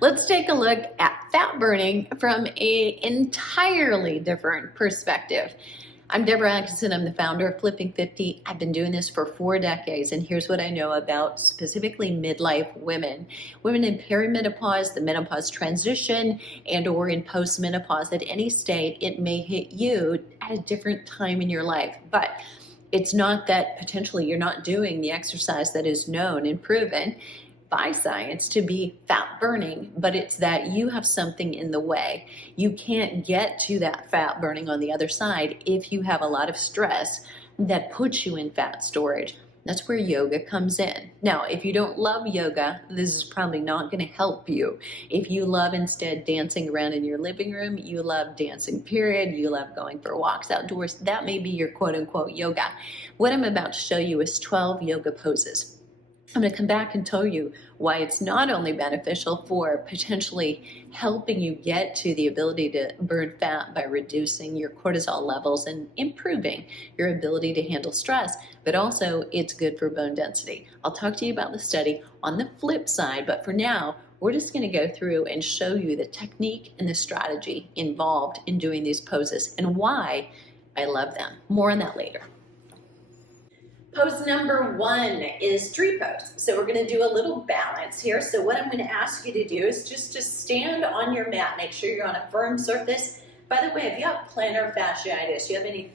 Let's take a look at fat burning from an entirely different perspective. I'm Deborah Atkinson. I'm the founder of Flipping 50. I've been doing this for 4 decades, and here's what I know about specifically midlife women. Women in perimenopause, the menopause transition, and or in postmenopause. At any state, it may hit you at a different time in your life. But it's not that potentially you're not doing the exercise that is known and proven by science to be fat burning, but it's that you have something in the way. You can't get to that fat burning on the other side if you have a lot of stress that puts you in fat storage. That's where yoga comes in. Now, if you don't love yoga, this is probably not going to help you. If you love instead dancing around in your living room, you love dancing, period, you love going for walks outdoors, that may be your quote unquote yoga. What I'm about to show you is 12 yoga poses. I'm going to come back and tell you why it's not only beneficial for potentially helping you get to the ability to burn fat by reducing your cortisol levels and improving your ability to handle stress, but also it's good for bone density. I'll talk to you about the study on the flip side, but for now, we're just going to go through and show you the technique and the strategy involved in doing these poses and why I love them. More on that later. Pose number 1 is tree pose. So we're going to do a little balance here. So what I'm going to ask you to do is just to stand on your mat. Make sure you're on a firm surface. By the way, if you have plantar fasciitis, you have any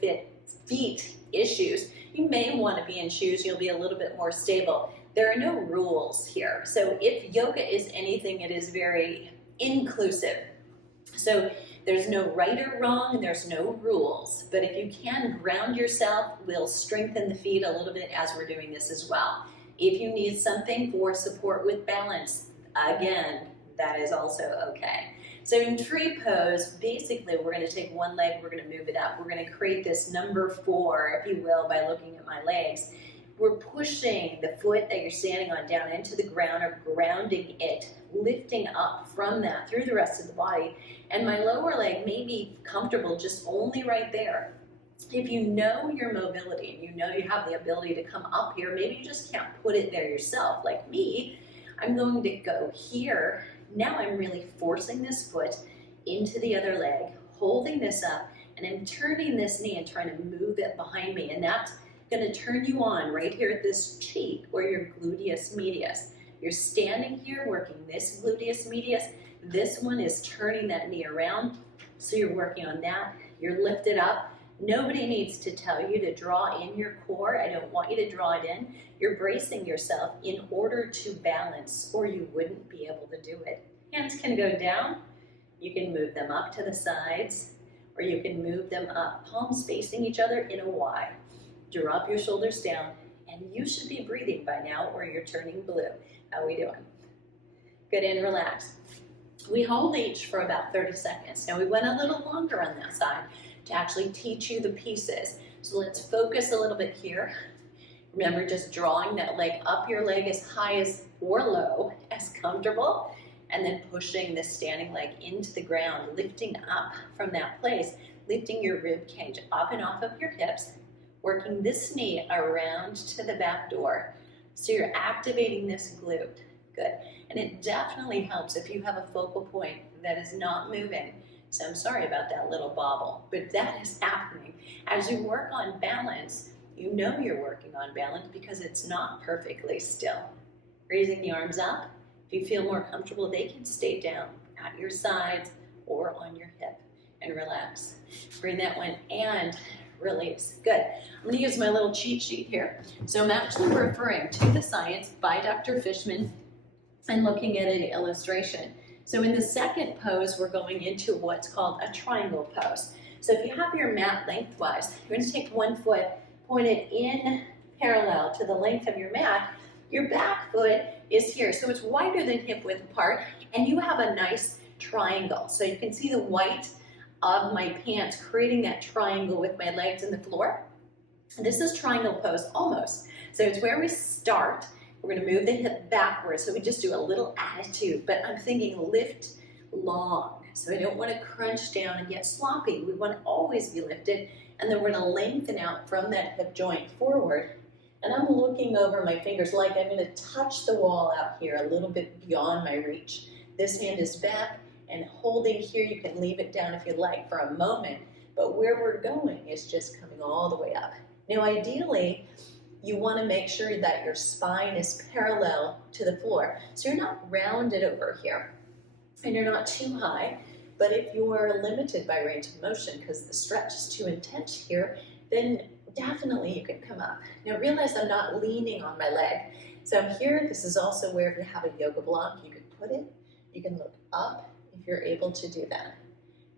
feet issues, you may want to be in shoes. You'll be a little bit more stable. There are no rules here. So if yoga is anything, it is very inclusive. So there's no right or wrong, there's no rules. But if you can ground yourself, we'll strengthen the feet a little bit as we're doing this as well. If you need something for support with balance, again, that is also okay. So in tree pose, basically we're going to take one leg, we're going to move it up. We're going to create this number 4, if you will, by looking at my legs. We're pushing the foot that you're standing on down into the ground or grounding it, lifting up from that through the rest of the body. And my lower leg may be comfortable just only right there. If you know your mobility and you know you have the ability to come up here, maybe you just can't put it there yourself. Like me, I'm going to go here. Now I'm really forcing this foot into the other leg, holding this up, and I'm turning this knee and trying to move it behind me. And that's going to turn you on right here at this cheek or your gluteus medius. You're standing here working this gluteus medius. This one is turning that knee around. So you're working on that. You're lifted up. Nobody needs to tell you to draw in your core. I don't want you to draw it in. You're bracing yourself in order to balance, or you wouldn't be able to do it. Hands can go down. You can move them up to the sides, or you can move them up, palms facing each other in a Y. Drop your shoulders down, and you should be breathing by now, or you're turning blue. How are we doing? Good, and relax. We hold each for about 30 seconds. Now we went a little longer on that side to actually teach you the pieces. So let's focus a little bit here. Remember, just drawing that leg up your leg as high as or low as comfortable, and then pushing the standing leg into the ground, lifting up from that place, lifting your rib cage up and off of your hips, working this knee around to the back door. So you're activating this glute. Good. And it definitely helps if you have a focal point that is not moving. So I'm sorry about that little bobble, but that is happening. As you work on balance, you know you're working on balance because it's not perfectly still. Raising the arms up. If you feel more comfortable, they can stay down at your sides or on your hip, and relax. Bring that one and release. Good. I'm going to use my little cheat sheet here. So I'm actually referring to the science by Dr. Fishman and looking at an illustration. So in the second pose, we're going into what's called a triangle pose. So if you have your mat lengthwise, you're going to take one foot, point it in parallel to the length of your mat. Your back foot is here. So it's wider than hip width apart, and you have a nice triangle. So you can see the white of my pants creating that triangle with my legs in the floor. This is triangle pose almost. So it's where we start. We're going to move the hip backwards. So we just do a little attitude, but I'm thinking lift long. So I don't want to crunch down and get sloppy. We want to always be lifted. And then we're going to lengthen out from that hip joint forward. And I'm looking over my fingers like I'm going to touch the wall out here a little bit beyond my reach. This hand is back and holding here. You can leave it down if you'd like for a moment, but where we're going is just coming all the way up. Now, ideally, you want to make sure that your spine is parallel to the floor. So you're not rounded over here and you're not too high, but if you are limited by range of motion because the stretch is too intense here, then definitely you can come up. Now realize I'm not leaning on my leg. So I'm here. This is also where if you have a yoga block, you can put it. You can look up if you're able to do that.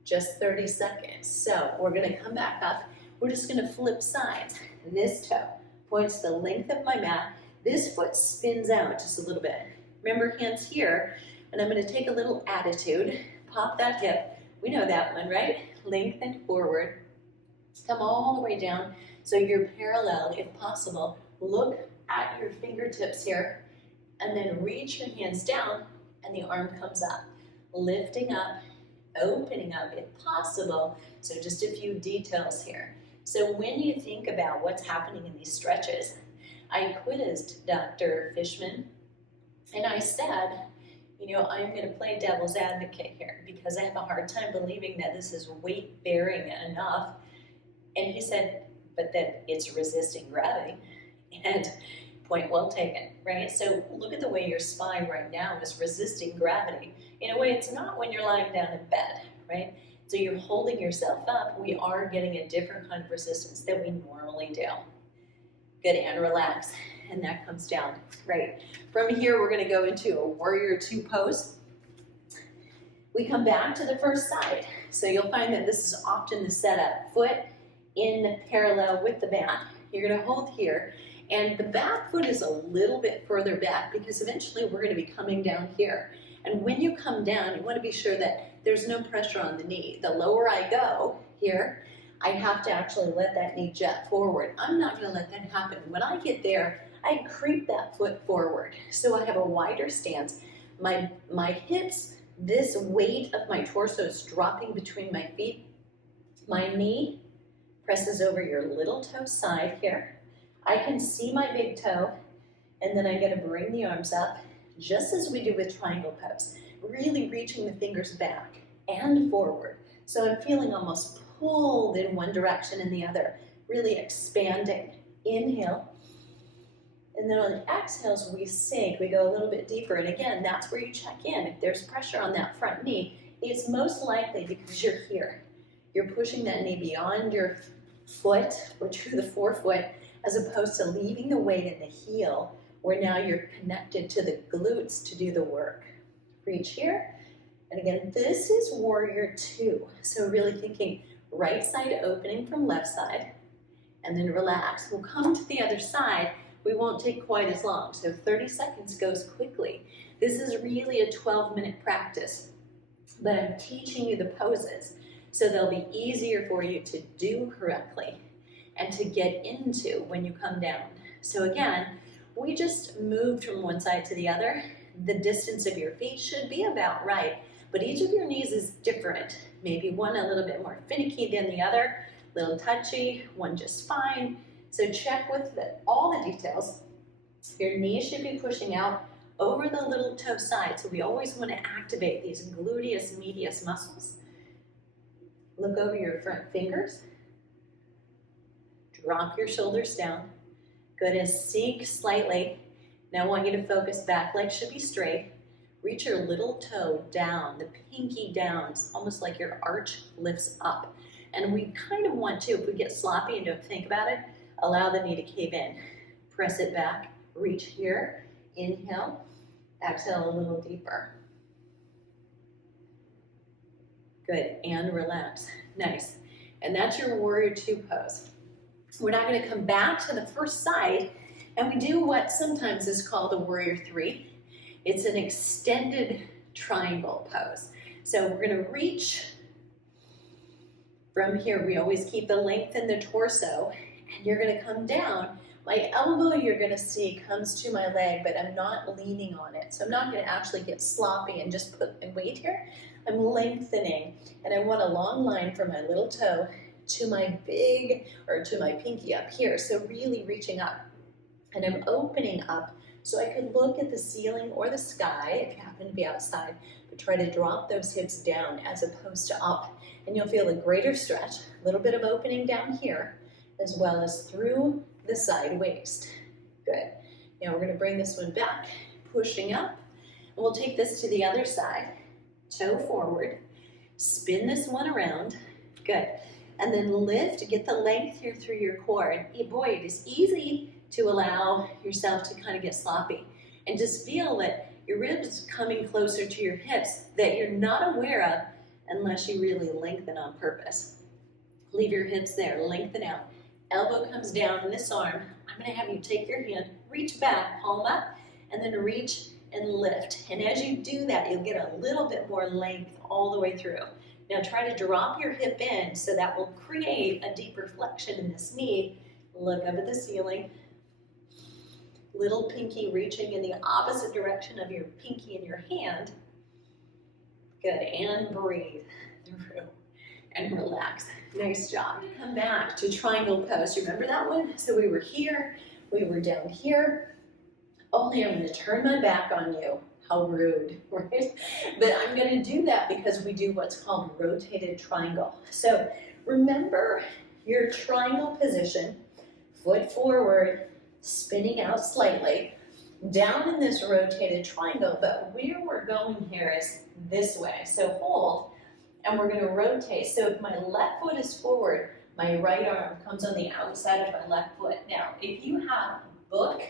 Just 30 seconds. So we're going to come back up. We're just going to flip sides. This toe points the length of my mat. This foot spins out just a little bit. Remember, hands here. And I'm going to take a little attitude. Pop that hip. We know that one, right? Lengthen forward. Come all the way down so you're parallel if possible. Look at your fingertips here and then reach your hands down and the arm comes up. Lifting up, opening up if possible. So just a few details here. So when you think about what's happening in these stretches, I quizzed Dr. Fishman and I said, you know, I'm going to play devil's advocate here because I have a hard time believing that this is weight bearing enough. And he said, but that it's resisting gravity. And point well taken, right? So look at the way your spine right now is resisting gravity. In a way, it's not when you're lying down in bed, right? So you're holding yourself up. We are getting a different kind of resistance than we normally do. Good, and relax. And that comes down. Great. From here, we're going to go into a warrior two pose. We come back to the first side. So you'll find that this is often the setup. Foot in parallel with the mat. You're going to hold here. And the back foot is a little bit further back because eventually we're going to be coming down here. And when you come down, you want to be sure that there's no pressure on the knee. The lower I go here, I have to actually let that knee jet forward. I'm not going to let that happen. When I get there, I creep that foot forward. So I have a wider stance. My hips, this weight of my torso is dropping between my feet. My knee presses over your little toe side here. I can see my big toe, and then I'm going to bring the arms up, just as we do with triangle pose, really reaching the fingers back and forward. So I'm feeling almost pulled in one direction and the other, really expanding. Inhale. And then on the exhales, we sink, we go a little bit deeper. And again, that's where you check in. If there's pressure on that front knee, it's most likely because you're here. You're pushing that knee beyond your foot or to the forefoot, as opposed to leaving the weight in the heel, where now you're connected to the glutes to do the work. Reach here. And again, this is warrior two. So really thinking right side opening from left side, and then relax. We'll come to the other side. We won't take quite as long. So 30 seconds goes quickly. This is really a 12-minute practice, but I'm teaching you the poses so they'll be easier for you to do correctly and to get into when you come down. So again, we just moved from one side to the other. The distance of your feet should be about right, but each of your knees is different. Maybe one a little bit more finicky than the other, a little touchy, one just fine. So check with all the details. Your knees should be pushing out over the little toe side. So we always want to activate these gluteus medius muscles. Look over your front fingers. Drop your shoulders down. Good, and sink slightly. Now I want you to focus back. Legs should be straight. Reach your little toe down, the pinky down. It's almost like your arch lifts up. And we kind of want to, if we get sloppy and don't think about it, allow the knee to cave in. Press it back. Reach here. Inhale. Exhale a little deeper. Good, and relax. Nice. And that's your warrior two pose. We're now going to come back to the first side, and we do what sometimes is called a warrior three. It's an extended triangle pose. So we're going to reach from here. We always keep the length in the torso, and you're going to come down. My elbow, you're going to see, comes to my leg, but I'm not leaning on it. So I'm not going to actually get sloppy and just put my weight here. I'm lengthening, and I want a long line from my little toe to my big, or to my pinky up here. So really reaching up, and I'm opening up So I could look at the ceiling or the sky if you happen to be outside, but try to drop those hips down as opposed to up. And you'll feel a greater stretch, a little bit of opening down here, as well as through the side waist. Good. Now we're going to bring this one back, pushing up. And we'll take this to the other side, toe forward, spin this one around. Good. And then lift, get the length here through your core. And boy, it is easy to allow yourself to kind of get sloppy and just feel that your ribs coming closer to your hips that you're not aware of unless you really lengthen on purpose. Leave your hips there, lengthen out. Elbow comes down in this arm. I'm going to have you take your hand, reach back, palm up, and then reach and lift. And as you do that, you'll get a little bit more length all the way through. Now try to drop your hip in so that will create a deeper flexion in this knee. Look up at the ceiling. Little pinky reaching in the opposite direction of your pinky in your hand. Good, and breathe through and relax. Nice job. Come back to triangle pose. Remember that one? So we were here, we were down here. Only I'm going to turn my back on you. How rude, right? But I'm going to do that because we do what's called rotated triangle. So remember your triangle position, foot forward, spinning out slightly, down in this rotated triangle, but where we're going here is this way. So hold, and we're going to rotate. So if my left foot is forward, my right arm comes on the outside of my left foot. Now, if you have a book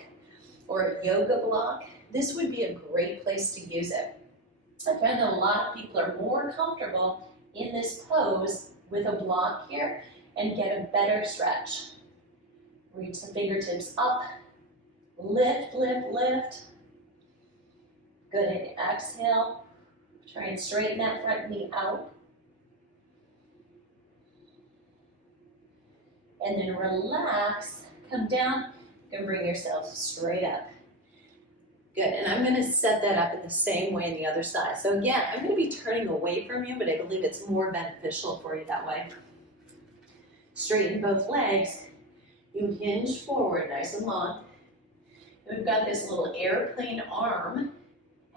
or a yoga block, this would be a great place to use it. I find that a lot of people are more comfortable in this pose with a block here and get a better stretch. Reach the fingertips up, lift, lift, lift. Good, and exhale. Try and straighten that front knee out. And then relax, come down, and bring yourself straight up. Good, and I'm going to set that up in the same way on the other side. So again, I'm going to be turning away from you, but I believe it's more beneficial for you that way. Straighten both legs. You hinge forward nice and long. And we've got this little airplane arm.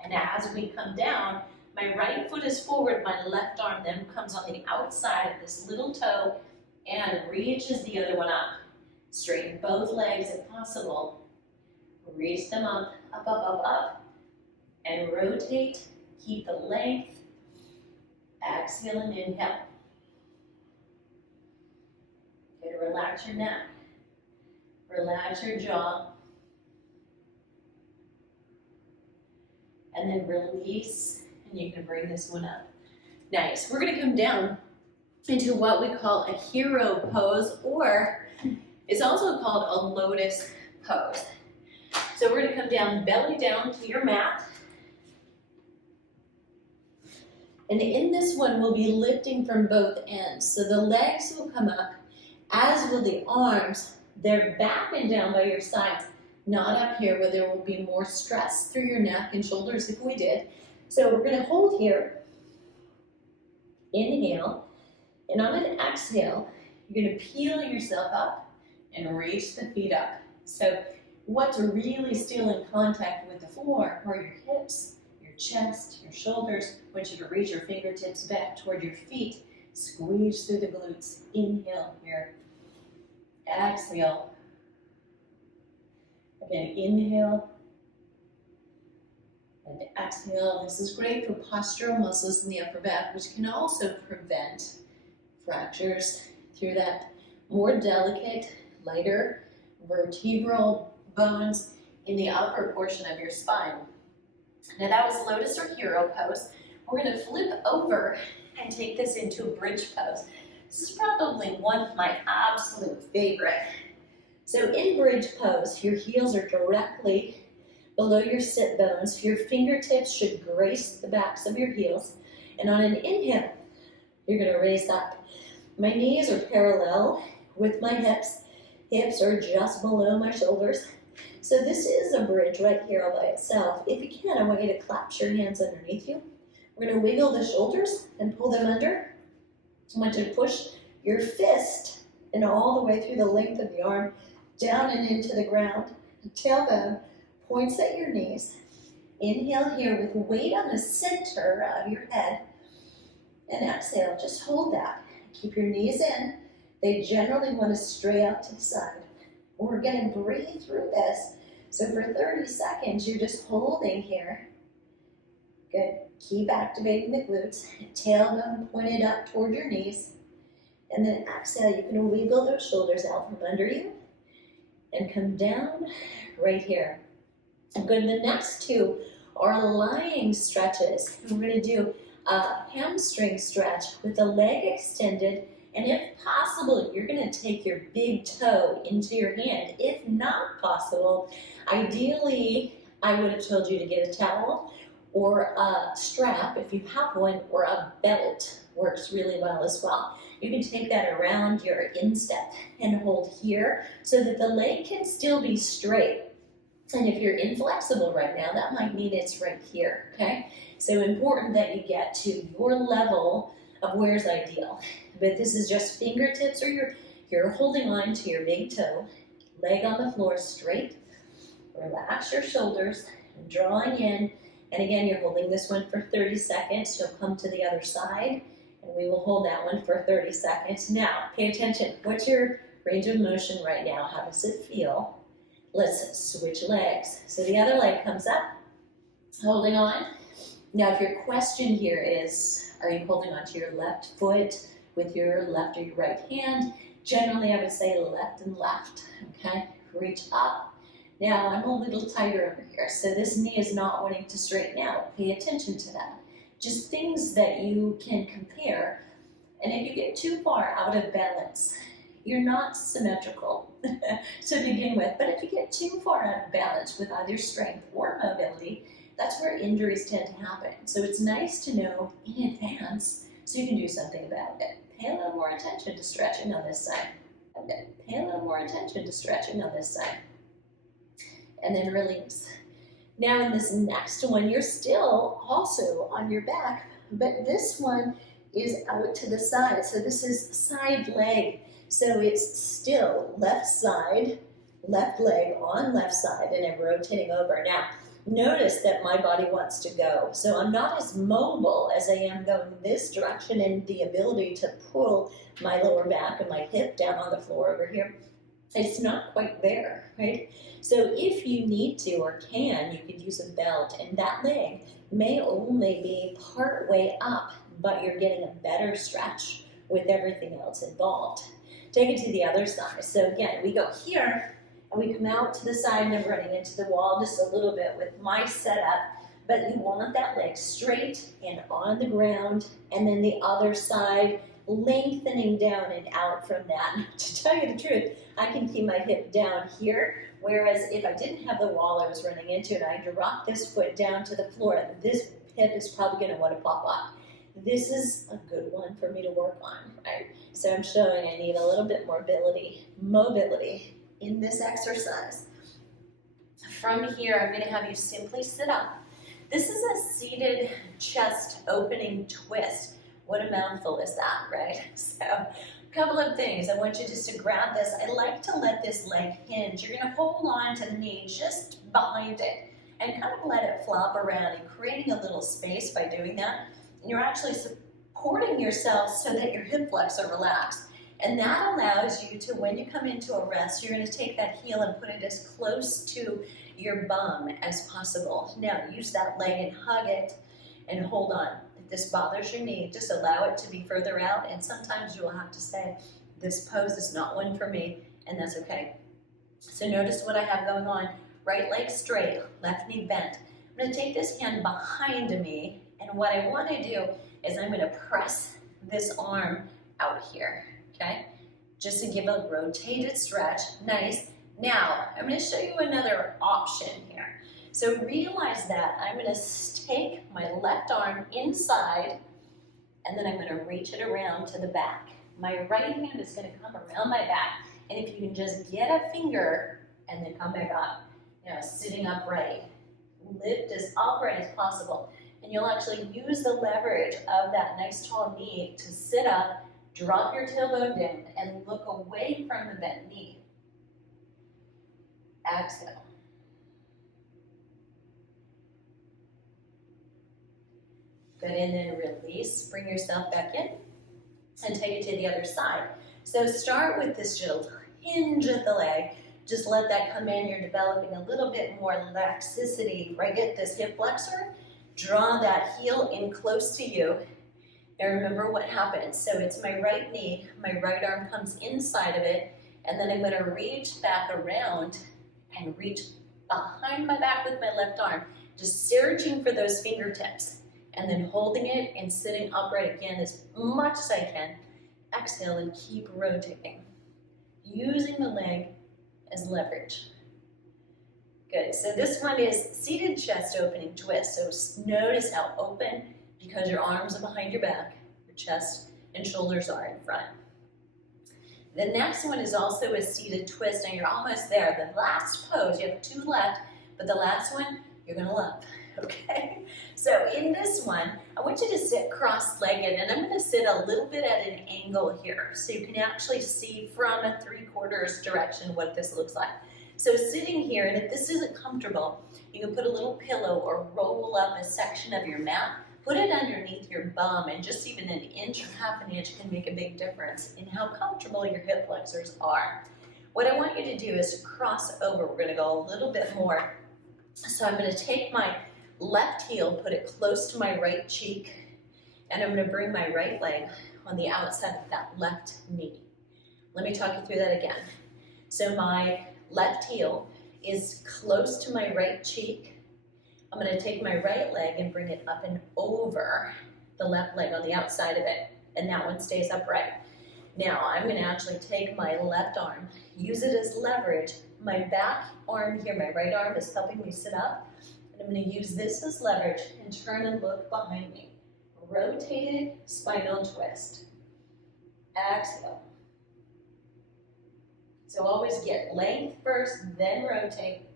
And as we come down, my right foot is forward, my left arm then comes on the outside of this little toe and reaches the other one up. Straighten both legs if possible. Reach them up, up, up, up, up. And rotate. Keep the length. Exhale and inhale. Okay, relax your neck. Relax your jaw. And then release, and you can bring this one up. Nice. We're going to come down into what we call a hero pose, or it's also called a lotus pose. So we're going to come down, belly down to your mat. And in this one, we'll be lifting from both ends. So the legs will come up, as will the arms. They're back and down by your sides, not up here where there will be more stress through your neck and shoulders if we did. So we're going to hold here. Inhale. And on an exhale, you're going to peel yourself up and reach the feet up. So what's really still in contact with the floor are your hips, your chest, your shoulders. I want you to reach your fingertips back toward your feet. Squeeze through the glutes. Inhale here. Exhale. Again, inhale. And exhale. This is great for postural muscles in the upper back, which can also prevent fractures through that more delicate, lighter vertebral bones in the upper portion of your spine. Now that was lotus or hero pose. We're going to flip over and take this into a bridge pose. This is probably one of my absolute favorite. So in bridge pose, your heels are directly below your sit bones. Your fingertips should grace the backs of your heels. And on an inhale, you're going to raise up. My knees are parallel with my hips. Hips are just below my shoulders. So this is a bridge right here all by itself. If you can, I want you to clasp your hands underneath you. We're going to wiggle the shoulders and pull them under. I want you to push your fist and all the way through the length of the arm, down and into the ground. Tailbone Points at your knees. Inhale here with weight on the center of your head. And exhale, just hold that. Keep your knees in. They generally want to stray out to the side. We're going to breathe through this. So for 30 seconds, you're just holding here. Good. Keep activating the glutes. Tailbone pointed up toward your knees. And then exhale, you can wiggle those shoulders out from under you and come down right here. And good. The next two are lying stretches. We're going to do a hamstring stretch with the leg extended. And if possible, you're going to take your big toe into your hand. If not possible, ideally, I would have told you to get a towel or a strap if you have one, or a belt works really well as well. You can take that around your instep and hold here so that the leg can still be straight. And if you're inflexible right now, that might mean it's right here, okay? So important that you get to your level of where's ideal. But this is just fingertips, or you're holding on to your big toe, leg on the floor straight. Relax your shoulders, drawing in. And again, you're holding this one for 30 seconds. You'll come to the other side, and we will hold that one for 30 seconds. Now, pay attention. What's your range of motion right now? How does it feel? Let's switch legs. So the other leg comes up, holding on. Now, if your question here is, are you holding onto your left foot with your left or your right hand? Generally, I would say left and left, okay? Reach up. Now, I'm a little tighter over here, so this knee is not wanting to straighten out. Pay attention to that. Just things that you can compare. And if you get too far out of balance, you're not symmetrical to begin with. But if you get too far out of balance with either strength or mobility, that's where injuries tend to happen. So it's nice to know in advance so you can do something about it. Pay a little more attention to stretching on this side. Pay a little more attention to stretching on this side. And then release. Now in this next one, you're still also on your back, but this one is out to the side. So this is side leg. So it's still left side, left leg on left side, and I'm rotating over. Now, notice that my body wants to go. So I'm not as mobile as I am going this direction, and the ability to pull my lower back and my hip down on the floor over here, it's not quite there, right? So if you need to or can, you could use a belt, and that leg may only be part way up, but you're getting a better stretch with everything else involved. Take it to the other side. So again, we go here, and we come out to the side, and I'm running into the wall just a little bit with my setup, but you want that leg straight and on the ground, and then the other side lengthening down and out from that. To tell you the truth, I can keep my hip down here, whereas if I didn't have the wall I was running into and I dropped this foot down to the floor, this hip is probably going to want to pop up. This is a good one for me to work on, right? So I'm showing I need a little bit more mobility in this exercise. From here, I'm going to have you simply sit up. This is a seated chest opening twist. What a mouthful is that, right? So a couple of things. I want you just to grab this. I like to let this leg hinge. You're going to hold on to the knee just behind it and kind of let it flop around, and creating a little space by doing that. And you're actually supporting yourself so that your hip flexor relaxed. And that allows you to, when you come into a rest, you're going to take that heel and put it as close to your bum as possible. Now use that leg and hug it and hold on. If this bothers your knee, just allow it to be further out, and sometimes you will have to say, this pose is not one for me, and that's okay. So notice what I have going on. Right leg straight, left knee bent. I'm going to take this hand behind me, and what I want to do is I'm going to press this arm out here, okay? Just to give a rotated stretch. Nice. Now, I'm going to show you another option here. So realize that I'm going to take my left arm inside, and then I'm going to reach it around to the back. My right hand is going to come around my back, and if you can just get a finger and then come back up, sitting upright. Lift as upright as possible, and you'll actually use the leverage of that nice tall knee to sit up, drop your tailbone down, and look away from the bent knee. Exhale. Good, and then release, bring yourself back in, and take it to the other side. So start with this gentle hinge of the leg. Just let that come in. You're developing a little bit more laxicity, right at this hip flexor. Draw that heel in close to you. And remember what happens. So it's my right knee, my right arm comes inside of it, and then I'm gonna reach back around and reach behind my back with my left arm, just searching for those fingertips, and then holding it and sitting upright again as much as I can. Exhale and keep rotating, using the leg as leverage. Good, so this one is seated chest opening twist. So notice how open, because your arms are behind your back, your chest and shoulders are in front. The next one is also a seated twist, and you're almost there. The last pose, you have 2 left, but the last one you're gonna love, okay? So in this one, I want you to sit cross-legged, and I'm gonna sit a little bit at an angle here, so you can actually see from a 3/4 direction what this looks like. So sitting here, and if this isn't comfortable, you can put a little pillow or roll up a section of your mat, put it underneath your bum, and just even an inch or half an inch can make a big difference in how comfortable your hip flexors are. What I want you to do is cross over. We're gonna go a little bit more. So I'm gonna take my left heel, put it close to my right cheek, and I'm gonna bring my right leg on the outside of that left knee. Let me talk you through that again. So my left heel is close to my right cheek. I'm going to take my right leg and bring it up and over the left leg on the outside of it, and that one stays upright. Now I'm going to actually take my left arm, use it as leverage. My back arm here, my right arm is helping me sit up, and I'm going to use this as leverage and turn and look behind me. Rotated spinal twist. Exhale. So always get length first, then rotate.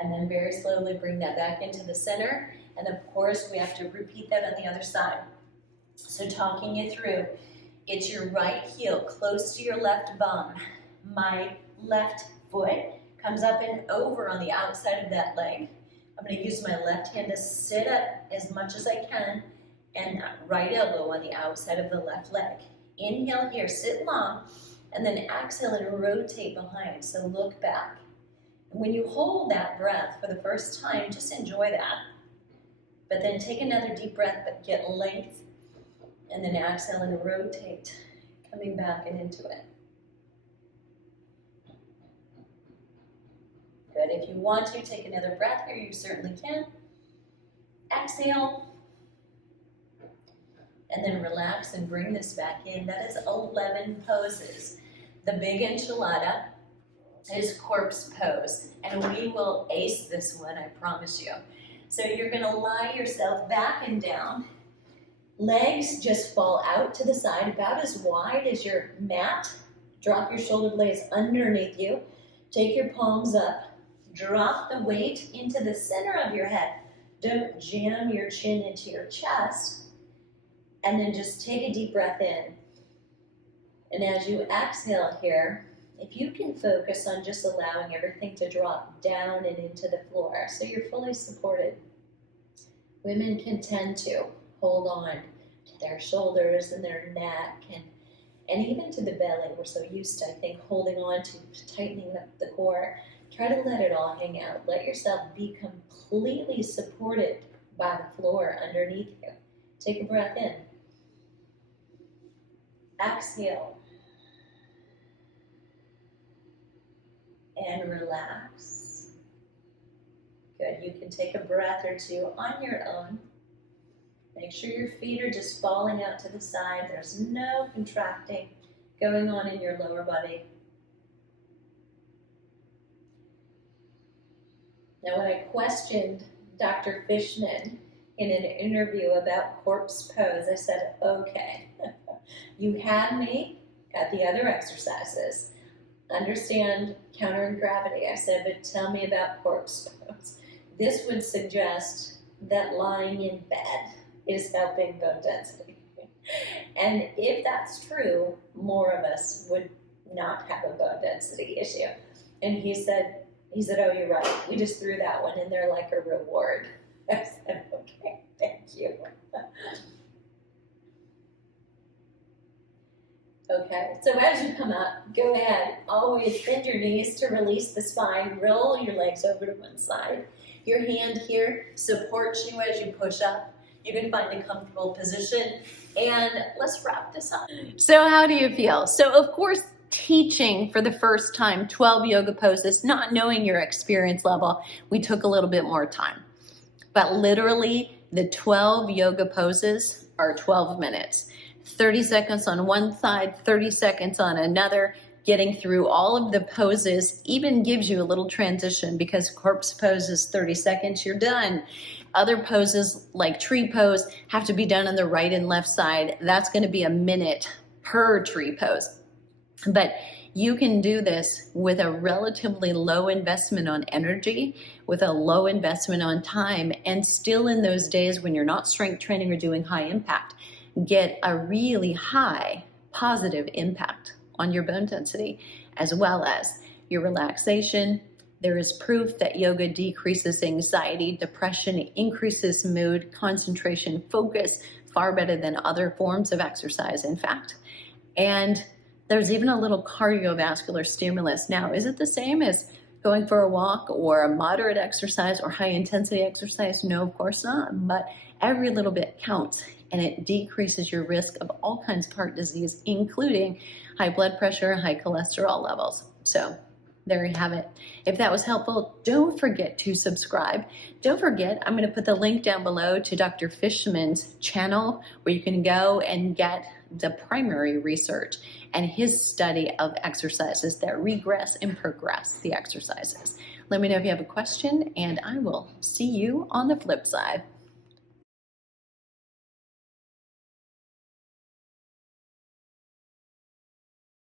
And then very slowly bring that back into the center. And of course, we have to repeat that on the other side. So talking it through, get your right heel close to your left bum. My left foot comes up and over on the outside of that leg. I'm going to use my left hand to sit up as much as I can, and right elbow on the outside of the left leg. Inhale here, sit long, and then exhale and rotate behind. So look back. When you hold that breath for the first time, just enjoy that. But then take another deep breath, but get length, and then exhale and rotate, coming back and into it. Good. If you want to, take another breath here, you certainly can. Exhale, and then relax and bring this back in. That is 11 poses. The big enchilada is corpse pose, and we will ace this one, I promise you. So you're gonna lie yourself back and down. Legs just fall out to the side, about as wide as your mat. Drop your shoulder blades underneath you. Take your palms up. Drop the weight into the center of your head. Don't jam your chin into your chest. And then just take a deep breath in. And as you exhale here, if you can focus on just allowing everything to drop down and into the floor so you're fully supported. Women can tend to hold on to their shoulders and their neck and even to the belly. We're so used to, I think, holding on to tightening up the core. Try to let it all hang out. Let yourself be completely supported by the floor underneath you. Take a breath in. Exhale. And relax. Good. You can take a breath or two on your own. Make sure your feet are just falling out to the side. There's no contracting going on in your lower body. Now, when I questioned Dr. Fishman in an interview about corpse pose, I said, okay, you had me at the other exercises. Understand countering gravity. I said, but tell me about corpse pose. This would suggest that lying in bed is helping bone density. And if that's true, more of us would not have a bone density issue. And he said, oh, you're right. We just threw that one in there like a reward. I said, okay, thank you. Okay, so as you come up, go ahead. Always bend your knees to release the spine. Roll your legs over to one side. Your hand here supports you as you push up. You can find a comfortable position. And let's wrap this up. So how do you feel? So of course, teaching for the first time 12 yoga poses, not knowing your experience level, we took a little bit more time. But literally, the 12 yoga poses are 12 minutes. 30 seconds on one side, 30 seconds on another. Getting through all of the poses even gives you a little transition, because corpse pose is 30 seconds, you're done. Other poses like tree pose have to be done on the right and left side. That's going to be a minute per tree pose. But you can do this with a relatively low investment on energy, with a low investment on time, and still in those days when you're not strength training or doing high impact, get a really high positive impact on your bone density, as well as your relaxation. There is proof that yoga decreases anxiety, depression, increases mood, concentration, focus, far better than other forms of exercise, in fact. And there's even a little cardiovascular stimulus. Now, is it the same as going for a walk or a moderate exercise or high intensity exercise? No, of course not. But every little bit counts, and it decreases your risk of all kinds of heart disease, including high blood pressure, high cholesterol levels. So there you have it. If that was helpful, don't forget to subscribe. Don't forget, I'm going to put the link down below to Dr. Fishman's channel, where you can go and get the primary research and his study of exercises that regress and progress the exercises. Let me know if you have a question, and I will see you on the flip side.